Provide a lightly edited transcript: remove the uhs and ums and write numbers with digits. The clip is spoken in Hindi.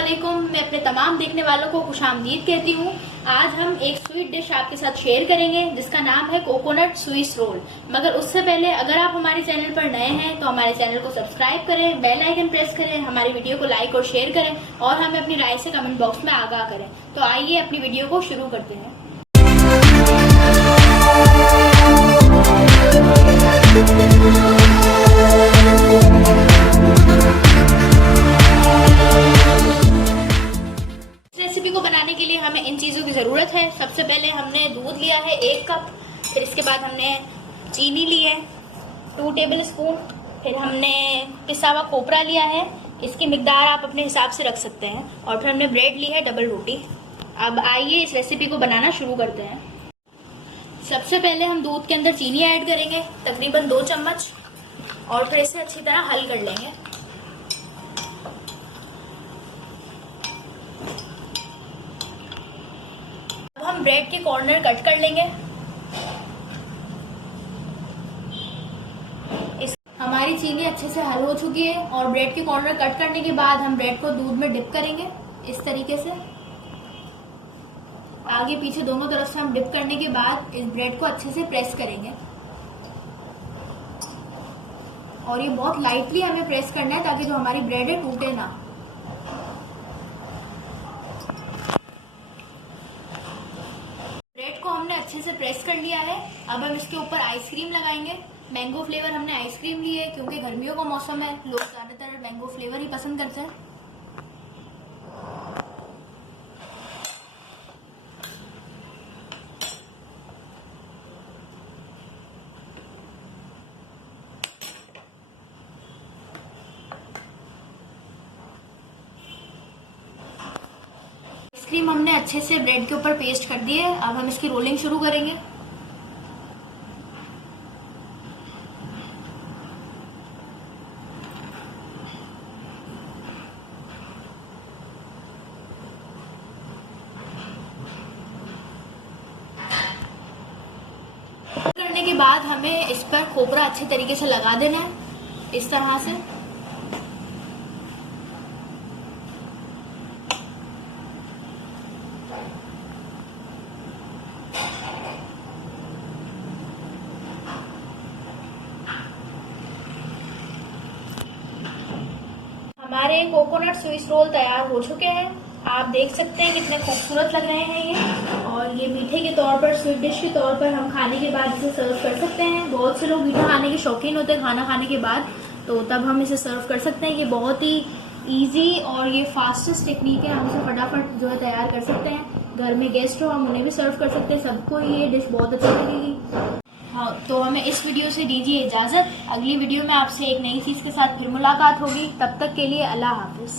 अस्सलामुअलैकुम। मैं अपने तमाम देखने वालों को खुशामदीद कहती हूँ। आज हम एक स्वीट डिश आपके साथ शेयर करेंगे जिसका नाम है कोकोनट स्विस रोल। मगर उससे पहले अगर आप हमारे चैनल पर नए हैं तो हमारे चैनल को सब्सक्राइब करें, बेल आइकन प्रेस करें, हमारी वीडियो को लाइक और शेयर करें और हमें अपनी राय से कमेंट बॉक्स में आगाह करें। तो आइए अपनी वीडियो को शुरू करते हैं। रेसिपी को बनाने के लिए हमें इन चीज़ों की ज़रूरत है। सबसे पहले हमने दूध लिया है 1 कप, फिर इसके बाद हमने चीनी ली है 2 टेबल स्पून, फिर हमने पिसा हुआ खोपरा लिया है, इसकी मिकदार आप अपने हिसाब से रख सकते हैं, और फिर हमने ब्रेड ली है डबल रोटी। अब आइए इस रेसिपी को बनाना शुरू करते हैं। सबसे पहले हम दूध के अंदर चीनी ऐड करेंगे तकरीबन 2 चम्मच, और फिर इसे अच्छी तरह हल कर लेंगे। हम ब्रेड के कॉर्नर कट कर लेंगे। हमारी चीनी अच्छे से हल हो चुकी है और ब्रेड के कॉर्नर कट करने के बाद हम ब्रेड को दूध में डिप करेंगे इस तरीके से। आगे पीछे दोनों तरफ से हम डिप करने के बाद इस ब्रेड को अच्छे से प्रेस करेंगे, और ये बहुत लाइटली हमें प्रेस करना है ताकि जो हमारी ब्रेड है टूटे ना। ब्रेड को हमने अच्छे से प्रेस कर लिया है। अब हम इसके ऊपर आइसक्रीम लगाएंगे। मैंगो फ्लेवर हमने आइसक्रीम ली है क्योंकि गर्मियों का मौसम है, लोग ज्यादातर मैंगो फ्लेवर ही पसंद करते हैं। आइसक्रीम हमने अच्छे से ब्रेड के ऊपर पेस्ट कर दी है। अब हम इसकी रोलिंग शुरू करेंगे। करने के बाद हमें इस पर खोपरा अच्छे तरीके से लगा देना है इस तरह से। हमारे कोकोनट स्विस रोल तैयार हो चुके हैं। आप देख सकते हैं कितने खूबसूरत लग रहे हैं ये, और ये मीठे के तौर पर, स्वीट डिश के तौर पर हम खाने के बाद इसे सर्व कर सकते हैं। बहुत से लोग मीठा खाने के शौकीन होते हैं खाना खाने के बाद, तो तब हम इसे सर्व कर सकते हैं। ये बहुत ही इजी और ये फास्टेस्ट टेक्निक है। हम इसे फटाफट जो है तैयार कर सकते हैं। घर में गेस्ट हो हम उन्हें भी सर्व कर सकते हैं, सबको ये डिश बहुत अच्छी लगेगी। हाँ, तो हमें इस वीडियो से दीजिए इजाज़त। अगली वीडियो में आपसे एक नई चीज़ के साथ फिर मुलाकात होगी। तब तक के लिए अल्लाह हाफिज़।